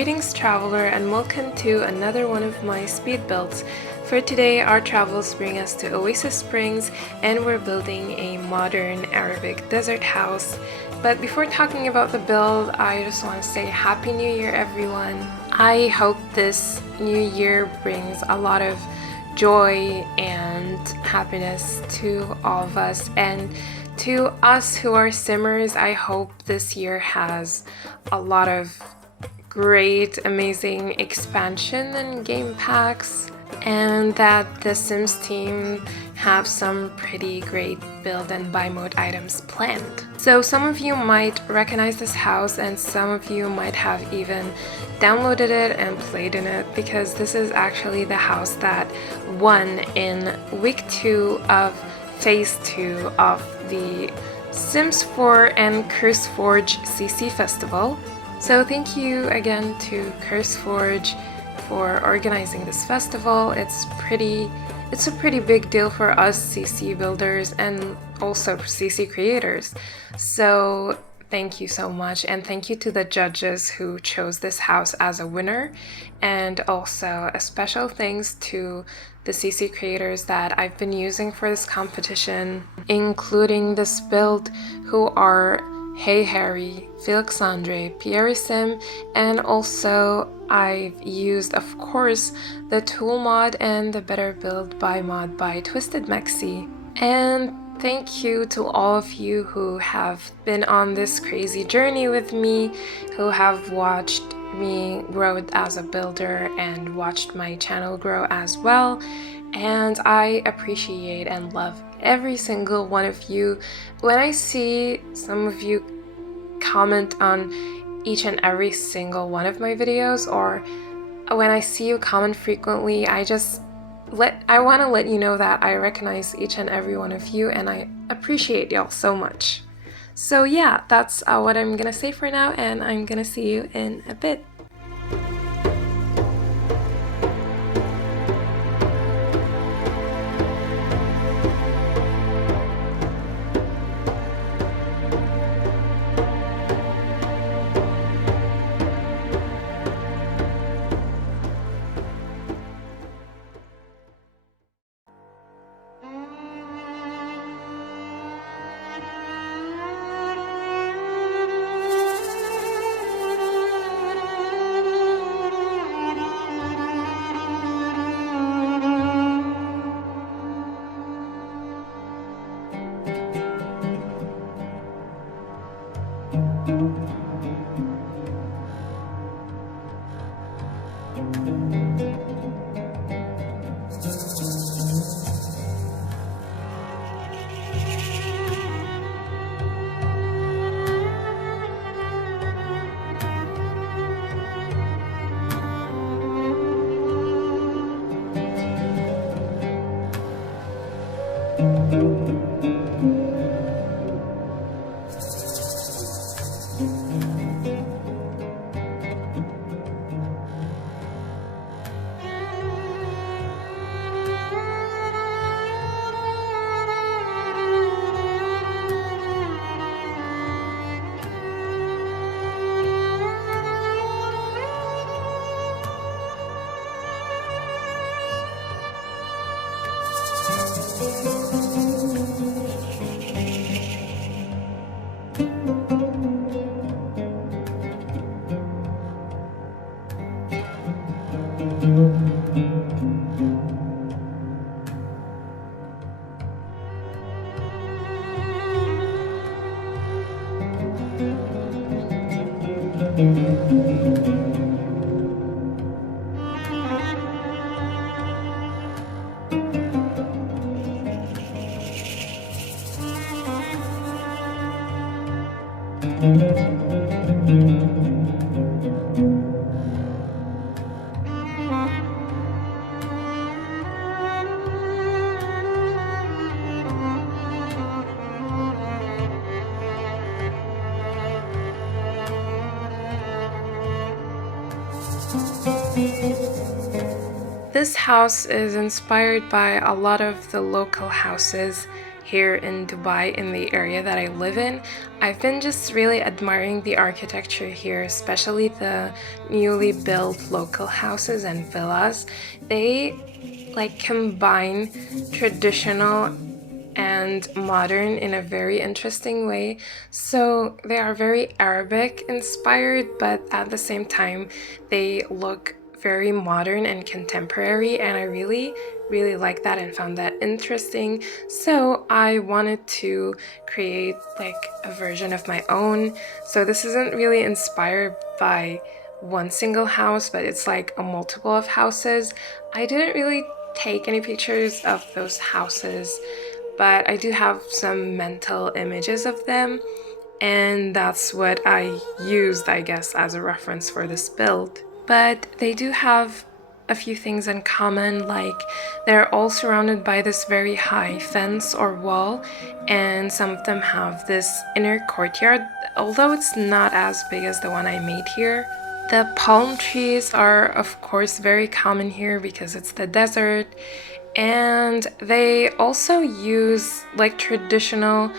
Greetings traveler and welcome to another one of my speed builds. For today our travels bring us to Oasis Springs and we're building a modern Arabic desert house. But before talking about the build, I just want to say Happy New Year everyone. I hope this new year brings a lot of joy and happiness to all of us, and to us who are simmers, I hope this year has a lot of great, amazing expansion and game packs, and that the Sims team have some pretty great build and buy mode items planned. So some of you might recognize this house and some of you might have even downloaded it and played in it, because this is actually the house that won in week 2 of phase 2 of the Sims 4 and CurseForge CC Festival. So thank you again to CurseForge for organizing this festival. It's a pretty big deal for us CC builders and also CC creators. So thank you so much, and thank you to the judges who chose this house as a winner, and also a special thanks to the CC creators that I've been using for this competition, including this build, who are Hey Harry, Felixandre, Pierre Sim, and also I've used, of course, the Tool mod and the Better Build by mod by Twisted Mexi. And thank you to all of you who have been on this crazy journey with me, who have watched me grow as a builder and watched my channel grow as well. And I appreciate and love every single one of you. When I see some of you comment on each and every single one of my videos, or when I see you comment frequently, I want to let you know that I recognize each and every one of you and I appreciate y'all so much. So yeah, that's what I'm gonna say for now, and I'm gonna see you in a bit. This house is inspired by a lot of the local houses here in Dubai, in the area that I live in. I've been just really admiring the architecture here, especially the newly built local houses and villas. They like combine traditional and modern in a very interesting way. So they are very Arabic inspired, but at the same time, they look very modern and contemporary, and I really like that and found that interesting. So I wanted to create like a version of my own. So this isn't really inspired by one single house, but it's like a multiple of houses. I didn't really take any pictures of those houses, but I do have some mental images of them, and that's what I used, I guess, as a reference for this build. But they do have a few things in common, like they're all surrounded by this very high fence or wall, and some of them have this inner courtyard, although it's not as big as the one I made here. The palm trees are, of course, very common here because it's the desert, and they also use like traditional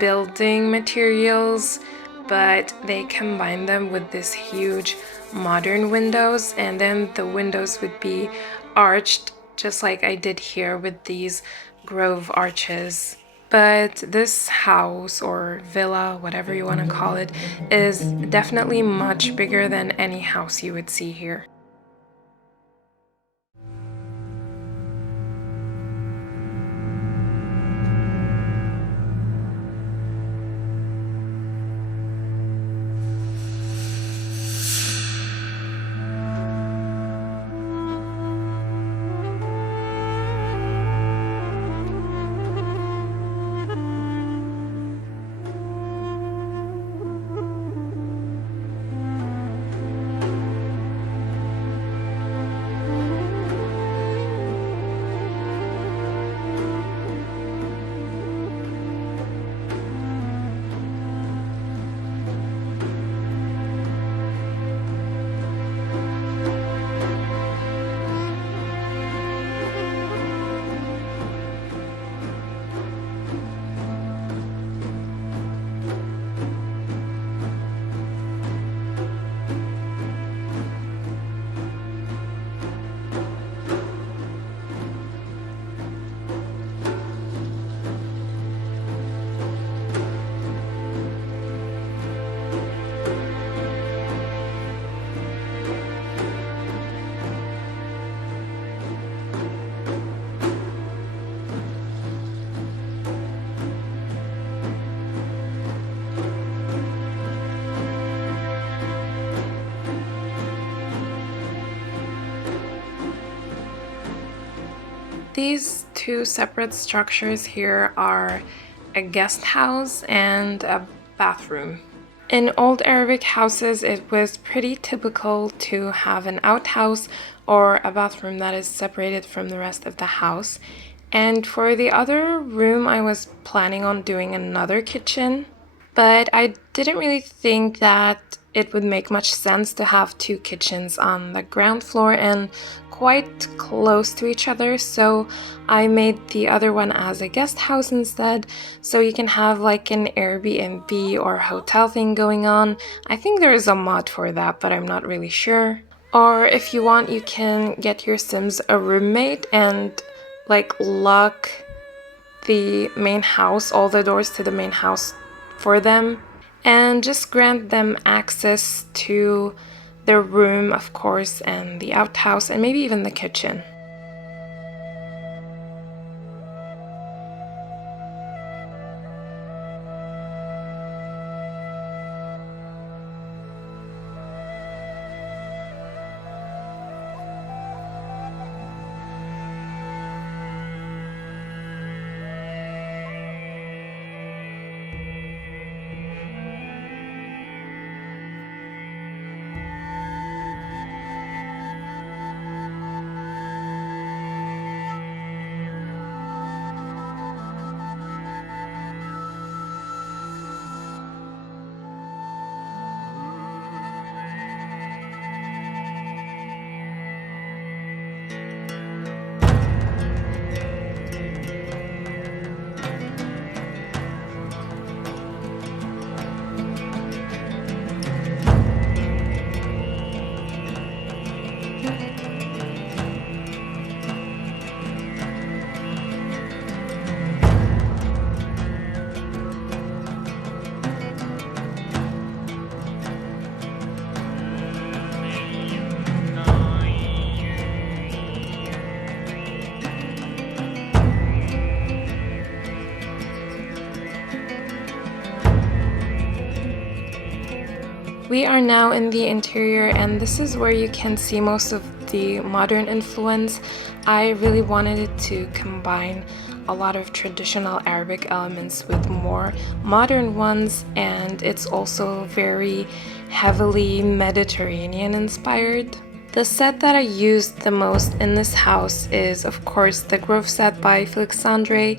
building materials, but they combine them with this huge modern windows, and then the windows would be arched just like I did here with these grove arches. But this house or villa, whatever you want to call it, is definitely much bigger than any house you would see here. These two separate structures here are a guest house and a bathroom. In old Arabic houses, it was pretty typical to have an outhouse or a bathroom that is separated from the rest of the house. And for the other room, I was planning on doing another kitchen, but I didn't really think that it would make much sense to have two kitchens on the ground floor and quite close to each other, so I made the other one as a guest house instead, so you can have like an Airbnb or hotel thing going on. I think there is a mod for that, but I'm not really sure. Or if you want, you can get your Sims a roommate and like lock the main house, all the doors to the main house for them, and just grant them access to their room, of course, and the outhouse, and maybe even the kitchen. We are now in the interior, and this is where you can see most of the modern influence. I really wanted it to combine a lot of traditional Arabic elements with more modern ones, and it's also very heavily Mediterranean inspired. The set that I used the most in this house is, of course, the Grove set by Felixandre.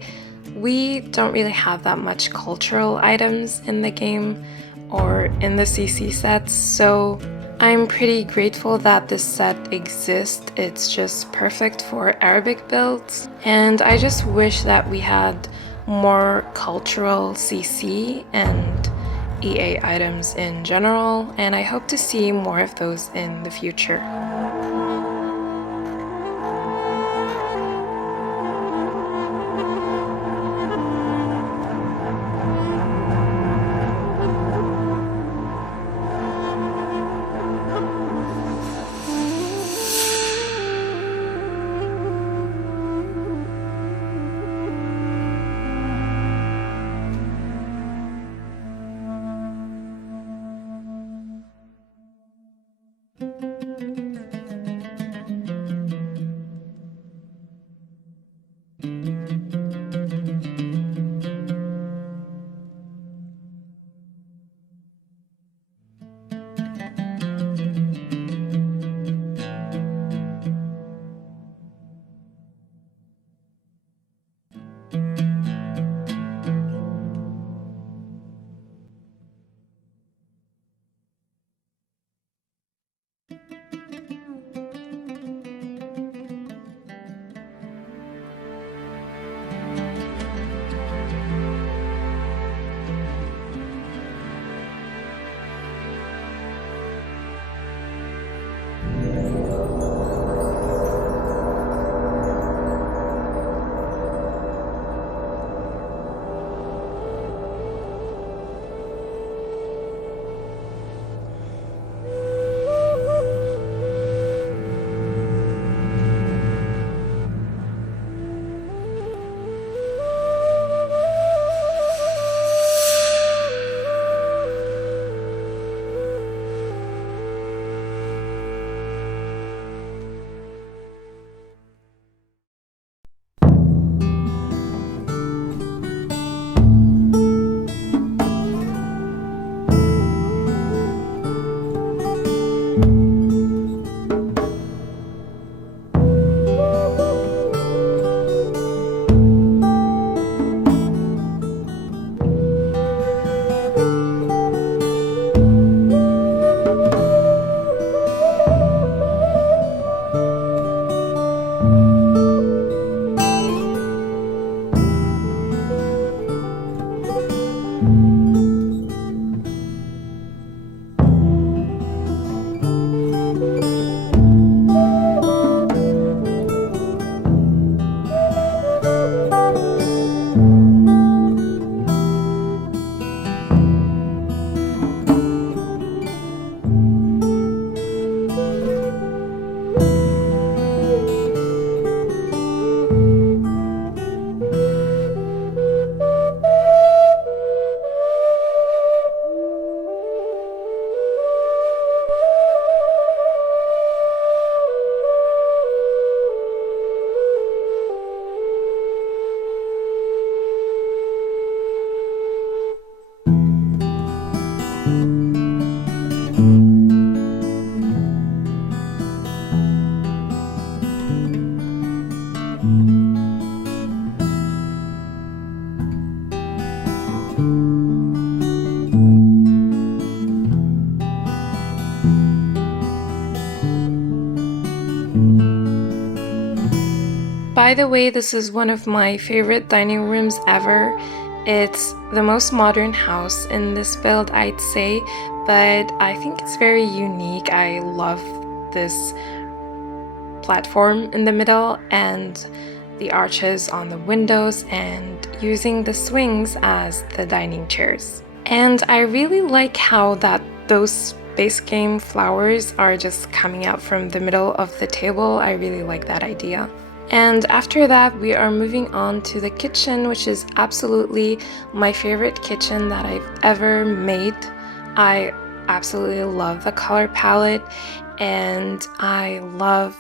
We don't really have that much cultural items in the game or in the CC sets, so I'm pretty grateful that this set exists. It's just perfect for Arabic builds, and I just wish that we had more cultural CC and EA items in general, and I hope to see more of those in the future. By the way, this is one of my favorite dining rooms ever. It's the most modern house in this build, I'd say, but I think it's very unique. I love this platform in the middle and the arches on the windows and using the swings as the dining chairs. And I really like how those base game flowers are just coming out from the middle of the table. I really like that idea. And after that, we are moving on to the kitchen, which is absolutely my favorite kitchen that I've ever made. I absolutely love the color palette, and I love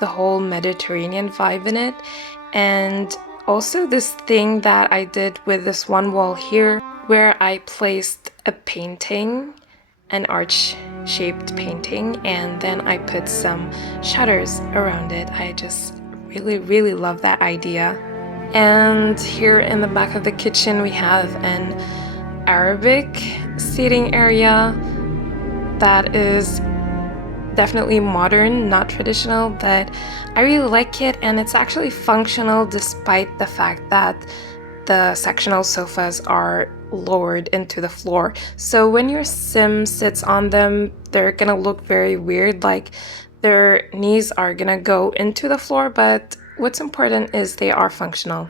the whole Mediterranean vibe in it. And also this thing that I did with this one wall here, where I placed a painting, an arch-shaped painting, and then I put some shutters around it. I just really love that idea. And here in the back of the kitchen we have an Arabic seating area that is definitely modern, not traditional, but I really like it, and it's actually functional despite the fact that the sectional sofas are lowered into the floor. So when your sim sits on them, they're gonna look very weird, like their knees are gonna go into the floor, but what's important is they are functional.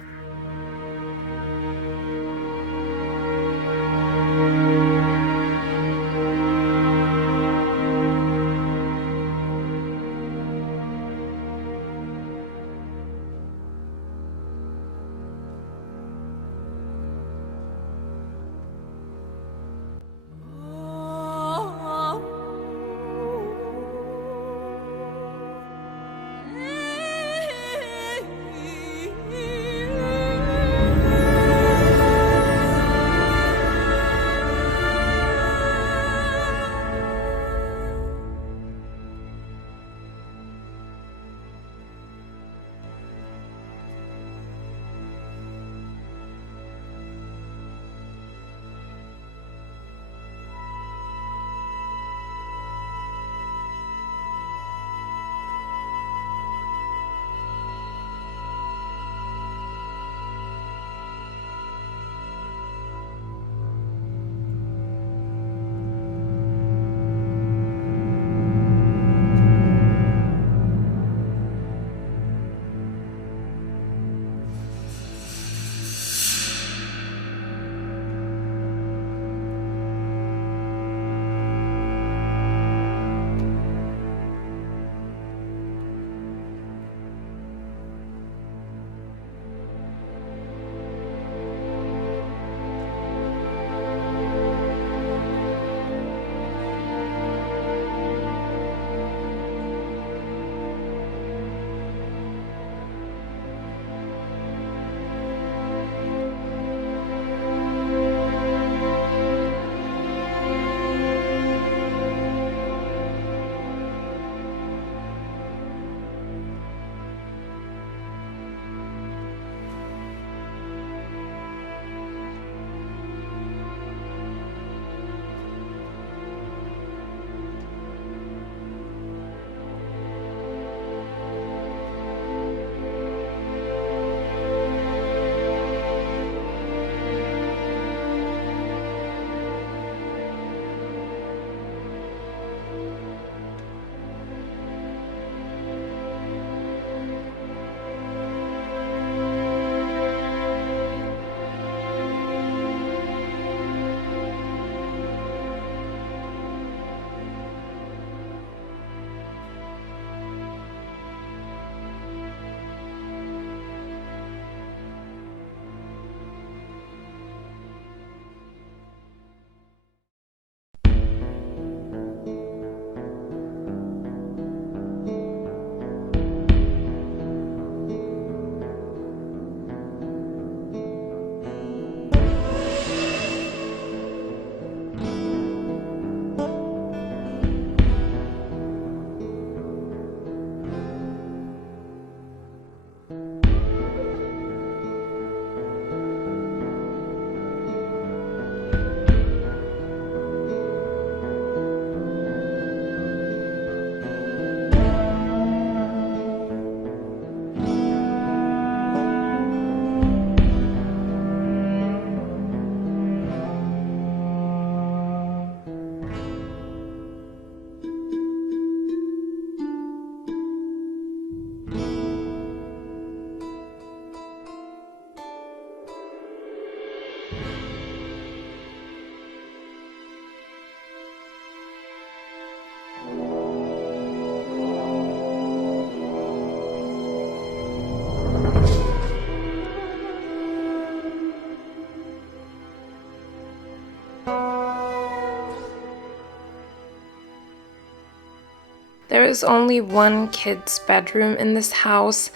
There is only one kid's bedroom in this house,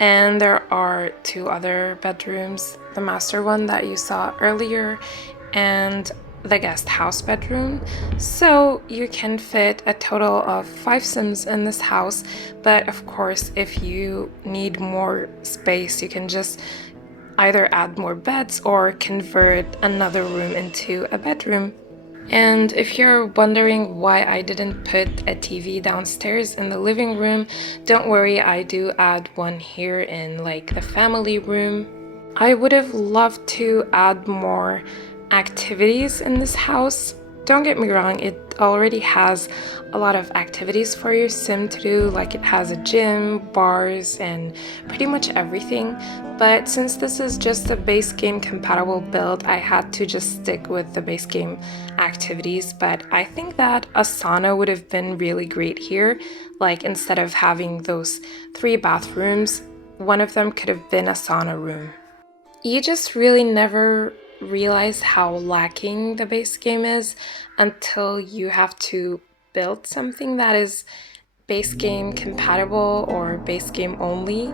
and there are two other bedrooms, the master one that you saw earlier and the guest house bedroom. So you can fit a total of 5 Sims in this house, but of course if you need more space you can just either add more beds or convert another room into a bedroom. And if you're wondering why I didn't put a TV downstairs in the living room, don't worry, I do add one here in like the family room. I would have loved to add more activities in this house. Don't get me wrong, it already has a lot of activities for your sim to do, like it has a gym, bars, and pretty much everything. But since this is just a base game compatible build, I had to just stick with the base game activities. But I think that a sauna would have been really great here. Like instead of having those 3 bathrooms, one of them could have been a sauna room. You just really never realize how lacking the base game is until you have to build something that is base game compatible or base game only.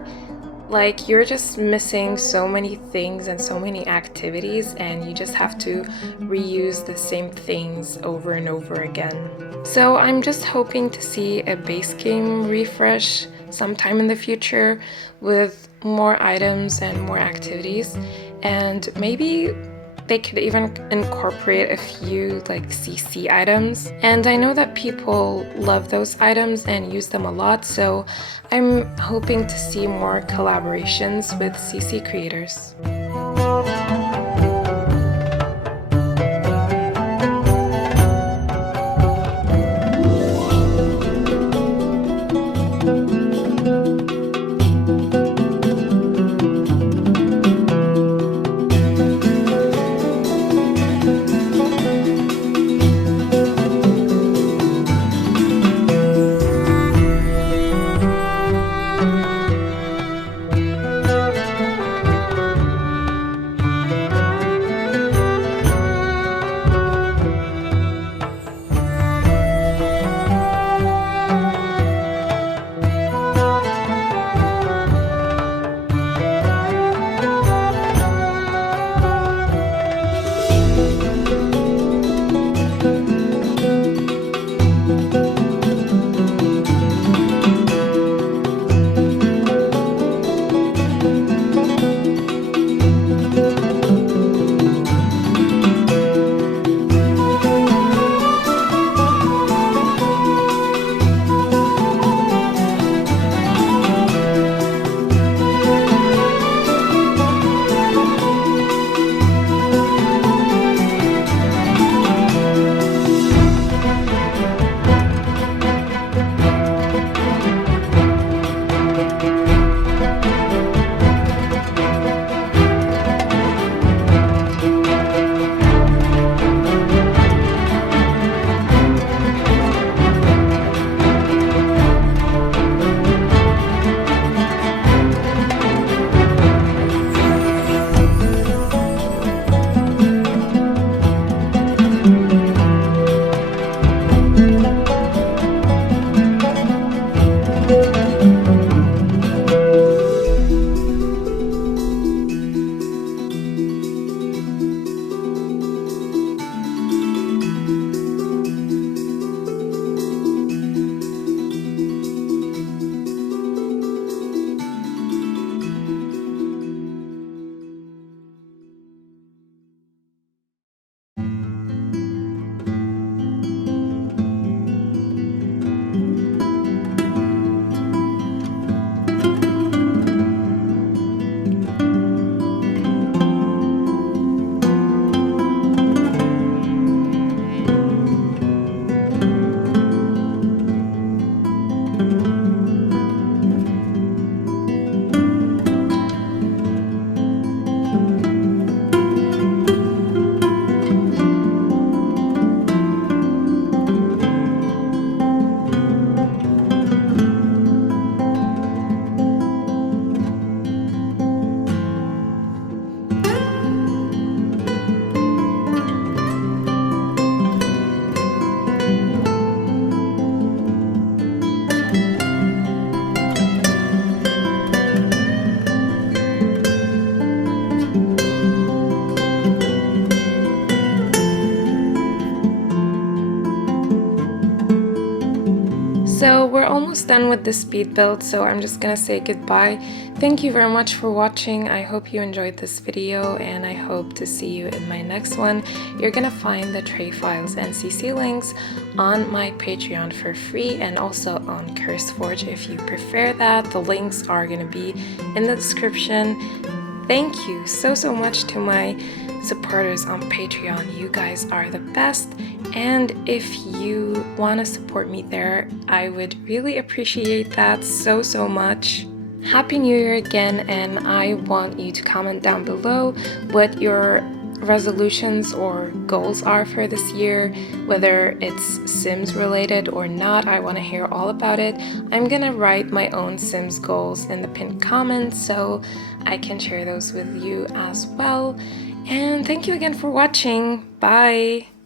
Like you're just missing so many things and so many activities, and you just have to reuse the same things over and over again. So I'm just hoping to see a base game refresh sometime in the future with more items and more activities, and maybe they could even incorporate a few like CC items. And I know that people love those items and use them a lot, so I'm hoping to see more collaborations with CC creators. almost done with the speed build, so I'm just gonna say goodbye. Thank you very much for watching. I hope you enjoyed this video, and I hope to see you in my next one. You're gonna find the tray files and CC links on my Patreon for free, and also on CurseForge if you prefer that. The links are gonna be in the description. Thank you so much to my supporters on Patreon. You guys are the best, and if you want to support me there, I would really appreciate that so much. Happy New Year again, and I want you to comment down below what your resolutions or goals are for this year, whether it's Sims related or not. I want to hear all about it. I'm gonna write my own Sims goals in the pinned comments so I can share those with you as well. And thank you again for watching. Bye!